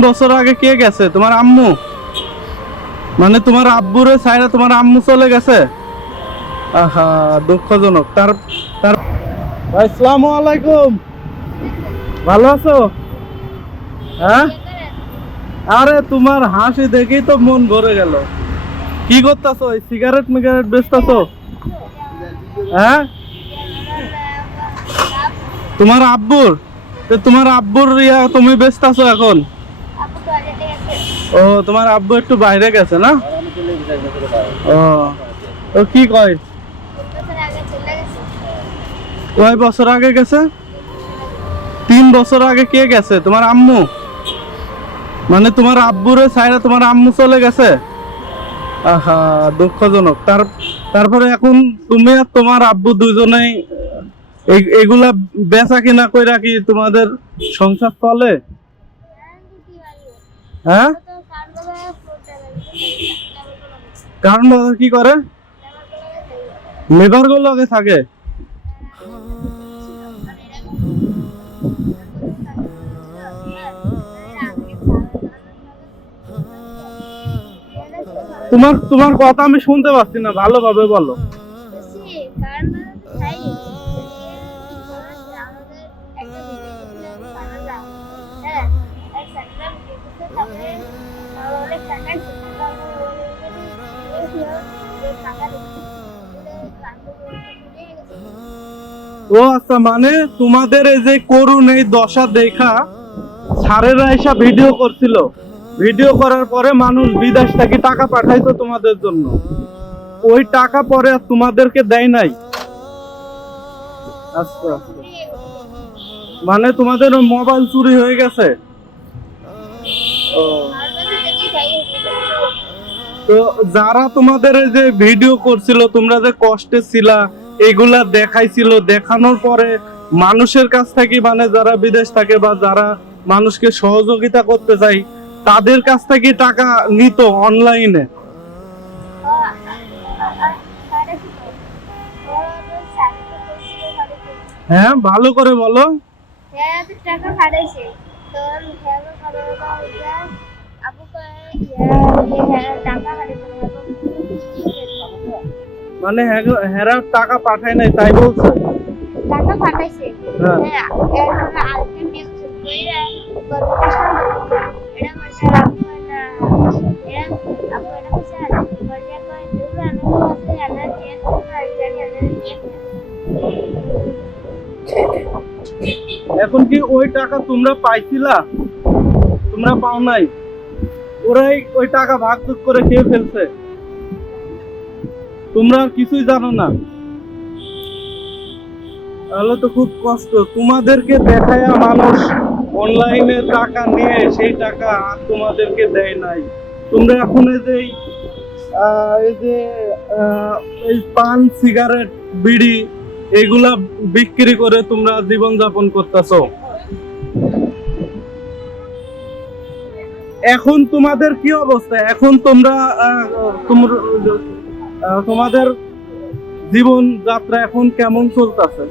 বছর আগে কে গেছে? তোমার আম্মু? মানে তোমার আব্বুরে সাইরা তোমার আম্মু চলে গেছে? আহা, দুঃখজনক। তার তার আসসালামু আলাইকুম। ভালো আছো? হ্যাঁ? আরে, তোমার হাসি দেখেই তো মন ভরে গেল। কি করতেছো? সিগারেট মিগারেট বেচতেছো? হ্যাঁ? তোমার আব্বুর? তোমার আব্বুর ইয়া তুমি বেচতেছো এখন? ও, তোমার আব্বু একটু বাইরে গেছে না? ও কি কয়? কয় বছর আগে গেছে? তিন বছর আগে কে গেছে? তোমার আম্মু? মানে তোমার আব্বুরে সাইরা তোমার আম্মু চলে গেছে? আহা, দুঃখজনক। তার, তারপরে এখন তুমি আর তোমার আব্বু দুজনেই এগুলা বেচা কিনা কইরা কি তোমাদের সংসার চলে? হ্যাঁ? কারণ কি করে? গুলো আগে থাকে। তোমার তোমার কথা আমি শুনতে পাচ্ছি না, ভালোভাবে বলো। ও আচ্ছা মানে তোমাদের এই যে করুণ এই দশা দেখা সারেরা এসা ভিডিও করছিল। ভিডিও করার পরে মানুষ বিদেশ থেকে টাকা পাঠাইতো তোমাদের জন্য। ওই টাকা পরে আর তোমাদেরকে দেয় নাই। আচ্ছা আচ্ছা। মানে তোমাদের মোবাইল চুরি হয়ে গেছে। ও। তো যারা তোমাদের যে ভিডিও করছিল, তোমরা যে কষ্টে ছিলা, এগুলা দেখাইছিল, দেখানোর পরে মানুষের কাছ থেকে মানে যারা বিদেশ থাকে বা যারা মানুষকে সহযোগিতা করতে চাই তাদের কাছ থেকে টাকা নিত অনলাইনে হ্যাঁ ভালো করে বলো। হ্যাঁ টাকা মানে হ্যাঁ- হেরা টাকা পাঠায় নাই তাই বলছে? টাকা পাঠাইছে? হ্যাঁ। হ্যাঁ এর আজকে নিউজ কইরা গতকাল এটা মাসে আপু না এরা আপু এটা মাসে বলে কয় দুটো আমি আছে আনা চেঞ্জ করে জানি আনা চেঞ্জ এখন কি ওই টাকা তোমরা পাইছিলা? তোমরা পাও নাই? ওরাই ওই টাকা ভাগ করে খেয়ে ফেলছে। তোমরা কিছুই জানো না। তাহলে তো খুব কষ্ট। তোমাদেরকে দেখায় মানুষ অনলাইনে টাকা নিয়ে সেই টাকা আর তোমাদেরকে দেয় নাই। তোমরা এখন এই যে এই, যে এই পান সিগারেট বিড়ি এগুলা বিক্রি করে তোমরা জীবন যাপন করতেছো। এখন তোমাদের কি অবস্থা? এখন তোমরা তোমাদের জীবন যাত্রা এখন কেমন চলতেছে?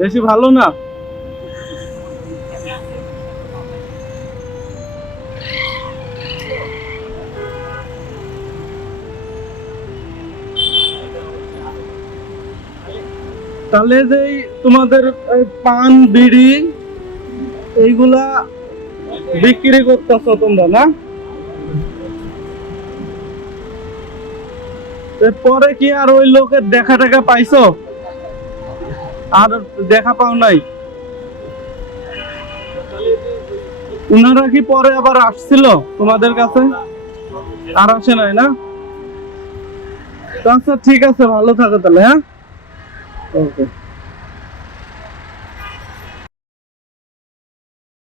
বেশি ভালো না? তাহলে যে তোমাদের পান, বিড়ি, এইগুলা বিক্রি করতেছ তোমরা, না? পরে কি আর ওই লোকের দেখা টাকা পাইছো? আর দেখা পাও নাই? উনারা কি পরে আবার আসছিল তোমাদের কাছে? আর আসে নাই, না? আচ্ছা ঠিক আছে, ভালো থাকো তাহলে হ্যাঁ? ওকে।